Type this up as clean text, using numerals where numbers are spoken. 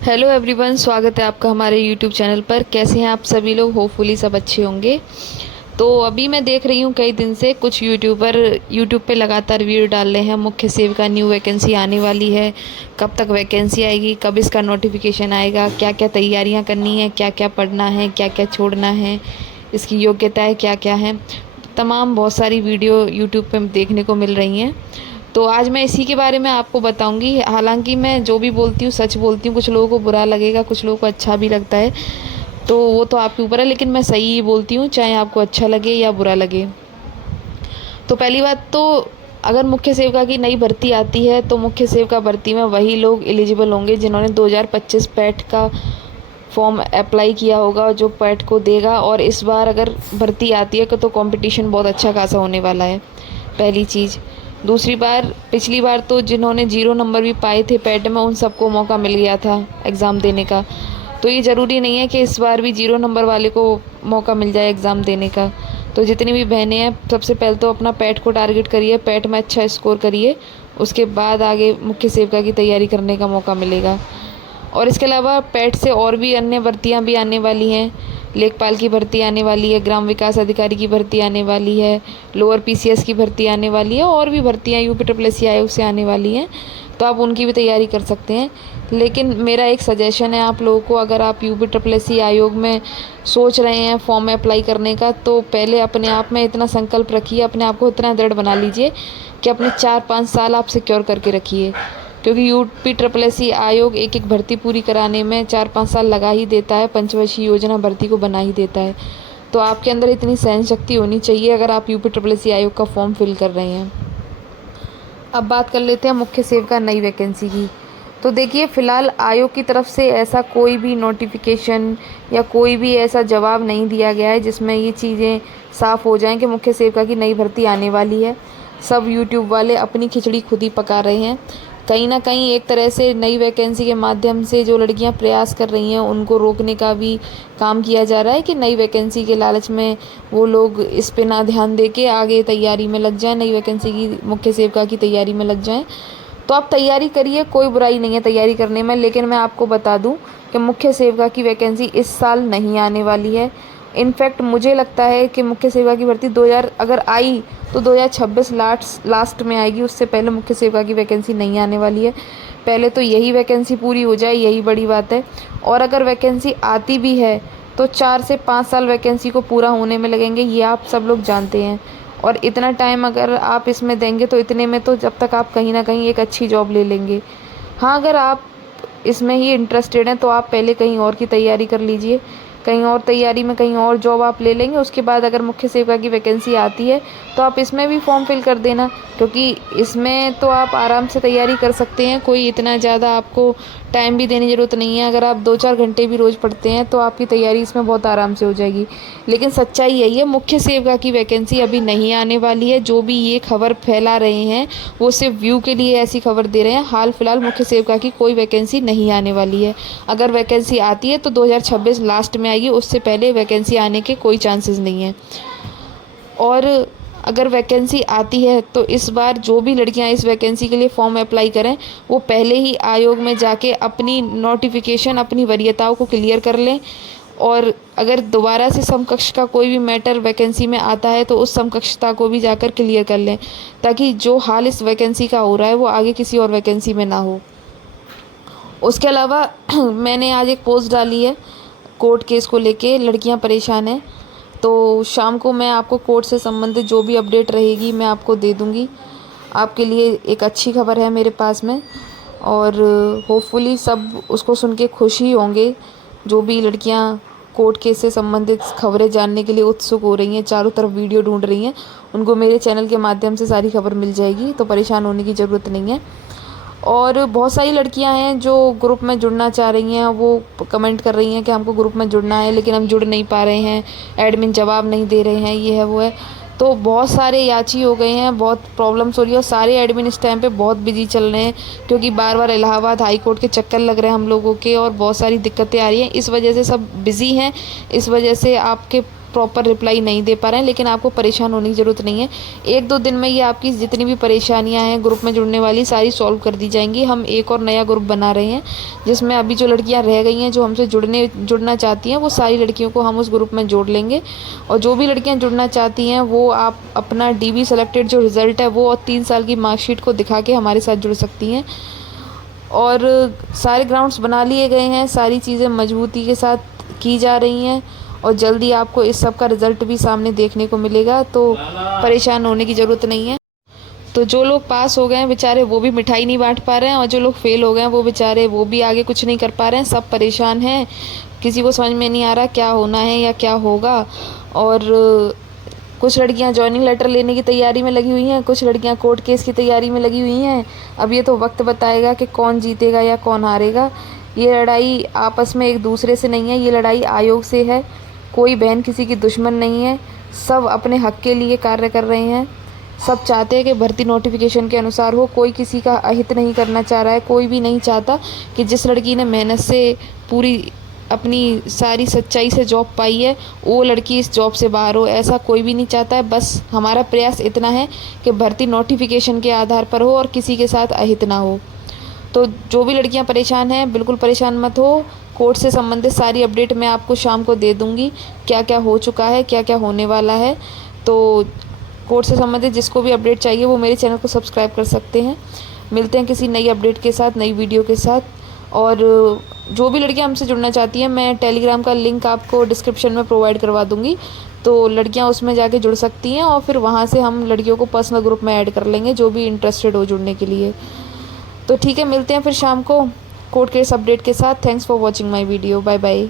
Hello everyone, स्वागत है आपका हमारे यूट्यूब चैनल पर। कैसे हैं आप सभी लोग? होपफुली सब अच्छे होंगे। तो अभी मैं देख रही हूँ कई दिन से कुछ यूट्यूबर यूट्यूब पे लगातार वीडियो डाल रहे हैं। मुख्य सेविका न्यू वैकेंसी आने वाली है, कब तक वैकेंसी आएगी, कब इसका नोटिफिकेशन आएगा, क्या क्या तैयारियाँ करनी है, क्या क्या पढ़ना है, क्या क्या छोड़ना है, इसकी योग्यताएँ क्या क्या हैं। तमाम बहुत सारी वीडियो यूट्यूब पे देखने को मिल रही हैं। तो आज मैं इसी के बारे में आपको बताऊंगी। हालांकि मैं जो भी बोलती हूँ सच बोलती हूँ। कुछ लोगों को बुरा लगेगा, कुछ लोगों को अच्छा भी लगता है, तो वो तो आपके ऊपर है, लेकिन मैं सही ही बोलती हूँ, चाहे आपको अच्छा लगे या बुरा लगे। तो पहली बात तो, अगर मुख्य सेविका की नई भर्ती आती है तो मुख्य सेविका भर्ती में वही लोग एलिजिबल होंगे जिन्होंने 2025 पैट का फॉर्म अप्लाई किया होगा, जो पैट को देगा। और इस बार अगर भर्ती आती है तो कंपटीशन बहुत अच्छा खासा होने वाला है, पहली चीज़। दूसरी बार, पिछली बार तो जिन्होंने 0 नंबर भी पाए थे पैट में, उन सबको मौका मिल गया था एग्ज़ाम देने का। तो ये ज़रूरी नहीं है कि इस बार भी 0 नंबर वाले को मौका मिल जाए एग्ज़ाम देने का। तो जितनी भी बहनें हैं, सबसे पहले तो अपना पैट को टारगेट करिए, पैट में अच्छा स्कोर करिए, उसके बाद आगे मुख्य सेविका की तैयारी करने का मौका मिलेगा। और इसके अलावा पैट से और भी अन्य भर्तियां भी आने वाली हैं। लेखपाल की भर्ती आने वाली है, ग्राम विकास अधिकारी की भर्ती आने वाली है, लोअर पीसीएस की भर्ती आने वाली है, और भी भर्तियां यूपी आयोग से आने वाली हैं। तो आप उनकी भी तैयारी कर सकते हैं। लेकिन मेरा एक सजेशन है आप लोगों को, अगर आप यूपी आयोग में सोच रहे हैं फॉर्म में अप्लाई करने का, तो पहले अपने आप में इतना संकल्प रखिए, अपने आप को इतना दृढ़ बना लीजिए कि अपने 4-5 साल आप सिक्योर करके रखिए। क्योंकि यूपी आयोग एक एक भर्ती पूरी कराने में 4-5 साल लगा ही देता है, पंचवर्षीय योजना भर्ती को बना ही देता है। तो आपके अंदर इतनी सहन शक्ति होनी चाहिए अगर आप यूपी आयोग का फॉर्म फिल कर रहे हैं। अब बात कर लेते हैं मुख्य सेविका नई वैकेंसी की। तो देखिए, फ़िलहाल आयोग की तरफ से ऐसा कोई भी नोटिफिकेशन या कोई भी ऐसा जवाब नहीं दिया गया है जिसमें ये चीज़ें साफ़ हो जाएं कि मुख्य सेविका की नई भर्ती आने वाली है। सब यूट्यूब वाले अपनी खिचड़ी खुद ही पका रहे हैं। कहीं ना कहीं एक तरह से नई वैकेंसी के माध्यम से जो लड़कियां प्रयास कर रही हैं उनको रोकने का भी काम किया जा रहा है कि नई वैकेंसी के लालच में वो लोग इस पे ना ध्यान दे के आगे तैयारी में लग जाएं, नई वैकेंसी की मुख्य सेविका की तैयारी में लग जाएं। तो आप तैयारी करिए, कोई बुराई नहीं है तैयारी करने में। लेकिन मैं आपको बता दूं कि मुख्य सेविका की वैकेंसी इस साल नहीं आने वाली है। इनफैक्ट मुझे लगता है कि मुख्य सेविका की भर्ती 2000 अगर आई तो 2026 लास्ट में आएगी, उससे पहले मुख्य सेविका की वैकेंसी नहीं आने वाली है। पहले तो यही वैकेंसी पूरी हो जाए, यही बड़ी बात है। और अगर वैकेंसी आती भी है तो 4 से 5 साल वैकेंसी को पूरा होने में लगेंगे, ये आप सब लोग जानते हैं। और इतना टाइम अगर आप इसमें देंगे तो इतने में तो जब तक आप कहीं ना कहीं एक अच्छी जॉब ले लेंगे। हाँ, अगर आप इसमें ही इंटरेस्टेड हैं तो आप पहले कहीं और की तैयारी कर लीजिए, कहीं और तैयारी में कहीं और जॉब आप ले लेंगे। उसके बाद अगर मुख्य सेविका की वैकेंसी आती है तो आप इसमें भी फॉर्म फिल कर देना, क्योंकि इसमें तो आप आराम से तैयारी कर सकते हैं। कोई इतना ज़्यादा आपको टाइम भी देने की ज़रूरत नहीं है। अगर आप 2-4 घंटे भी रोज़ पढ़ते हैं तो आपकी तैयारी इसमें बहुत आराम से हो जाएगी। लेकिन सच्चाई यही है, मुख्य सेविका की वैकेंसी अभी नहीं आने वाली है। जो भी ये खबर फैला रहे हैं वो सिर्फ व्यू के लिए ऐसी खबर दे रहे हैं। हाल फिलहाल मुख्य सेविका की कोई वैकेंसी नहीं आने वाली है। अगर वैकेंसी आती है तो 2026 लास्ट में आएगी, उससे पहले वैकेंसी आने के कोई चांसेस नहीं है। और अगर वैकेंसी आती है तो इस बार जो भी लड़कियां इस वैकेंसी के लिए फॉर्म अप्लाई करें वो पहले ही आयोग में जाके अपनी नोटिफिकेशन, अपनी वरीयताओं को क्लियर कर लें। और अगर दोबारा से समकक्ष का कोई भी मैटर वैकेंसी में आता है तो उस समकक्षता को भी जाकर क्लियर कर लें, ताकि जो हाल इस वैकेंसी का हो रहा है वो आगे किसी और वैकेंसी में ना हो। उसके अलावा मैंने आज एक पोस्ट डाली है कोर्ट केस को लेके, लड़कियां परेशान हैं। तो शाम को मैं आपको कोर्ट से संबंधित जो भी अपडेट रहेगी मैं आपको दे दूँगी। आपके लिए एक अच्छी खबर है मेरे पास में, और होपफुली सब उसको सुन के खुश ही होंगे। जो भी लड़कियां कोर्ट केस से संबंधित खबरें जानने के लिए उत्सुक हो रही हैं, चारों तरफ वीडियो ढूंढ रही हैं, उनको मेरे चैनल के माध्यम से सारी खबर मिल जाएगी, तो परेशान होने की ज़रूरत नहीं है। और बहुत सारी लड़कियां हैं जो ग्रुप में जुड़ना चाह रही हैं, वो कमेंट कर रही हैं कि हमको ग्रुप में जुड़ना है लेकिन हम जुड़ नहीं पा रहे हैं, एडमिन जवाब नहीं दे रहे हैं, ये है वो है। तो बहुत सारे याची हो गए हैं, बहुत प्रॉब्लम्स हो रही है, और सारे एडमिन इस टाइम पे बहुत बिजी चल रहे हैं, क्योंकि बार बार इलाहाबाद हाई कोर्ट के चक्कर लग रहे हैं हम लोगों के, और बहुत सारी दिक्कतें आ रही हैं। इस वजह से सब बिज़ी हैं, इस वजह से आपके प्रॉपर रिप्लाई नहीं दे पा रहे हैं, लेकिन आपको परेशान होने की ज़रूरत नहीं है। 1-2 दिन में ये आपकी जितनी भी परेशानियां हैं ग्रुप में जुड़ने वाली सारी सॉल्व कर दी जाएंगी। हम एक और नया ग्रुप बना रहे हैं जिसमें अभी जो लड़कियां रह गई हैं जो हमसे जुड़ना चाहती हैं वो सारी लड़कियों को हम उस ग्रुप में जोड़ लेंगे। और जो भी लड़कियां जुड़ना चाहती हैं वो आप अपना DB सेलेक्टेड जो रिज़ल्ट है वो और 3 साल की मार्कशीट को दिखा के हमारे साथ जुड़ सकती हैं। और सारे ग्राउंड्स बना लिए गए हैं, सारी चीज़ें मजबूती के साथ की जा रही हैं और जल्दी आपको इस सब का रिज़ल्ट भी सामने देखने को मिलेगा, तो परेशान होने की ज़रूरत नहीं है। तो जो लोग पास हो गए हैं बेचारे वो भी मिठाई नहीं बांट पा रहे हैं और जो लोग फेल हो गए हैं वो बेचारे वो भी आगे कुछ नहीं कर पा रहे हैं। सब परेशान हैं, किसी को समझ में नहीं आ रहा क्या होना है या क्या होगा। और कुछ लड़कियां जॉइनिंग लेटर लेने की तैयारी में लगी हुई हैं, कुछ लड़कियां कोर्ट केस की तैयारी में लगी हुई हैं। अब ये तो वक्त बताएगा कि कौन जीतेगा या कौन हारेगा। ये लड़ाई आपस में एक दूसरे से नहीं है, ये लड़ाई आयोग से है। कोई बहन किसी की दुश्मन नहीं है, सब अपने हक के लिए कार्य कर रहे हैं। सब चाहते हैं कि भर्ती नोटिफिकेशन के अनुसार हो, कोई किसी का अहित नहीं करना चाह रहा है। कोई भी नहीं चाहता कि जिस लड़की ने मेहनत से पूरी अपनी सारी सच्चाई से जॉब पाई है वो लड़की इस जॉब से बाहर हो, ऐसा कोई भी नहीं चाहता है। बस हमारा प्रयास इतना है कि भर्ती नोटिफिकेशन के आधार पर हो और किसी के साथ अहित ना हो। तो जो भी लड़कियां परेशान हैं बिल्कुल परेशान मत हो। कोर्ट से संबंधित सारी अपडेट मैं आपको शाम को दे दूंगी, क्या क्या हो चुका है, क्या क्या होने वाला है। तो कोर्ट से संबंधित जिसको भी अपडेट चाहिए वो मेरे चैनल को सब्सक्राइब कर सकते हैं। मिलते हैं किसी नई अपडेट के साथ, नई वीडियो के साथ। और जो भी लड़कियां हमसे जुड़ना चाहती हैं मैं टेलीग्राम का लिंक आपको डिस्क्रिप्शन में प्रोवाइड करवा दूंगी, तो लड़कियां उसमें जाके जुड़ सकती हैं और फिर वहां से हम लड़कियों को पर्सनल ग्रुप में ऐड कर लेंगे जो भी इंटरेस्टेड हो जुड़ने के लिए। तो ठीक है, मिलते हैं फिर शाम को कोर्ट केस अपडेट के साथ। Thanks for watching my video, bye bye.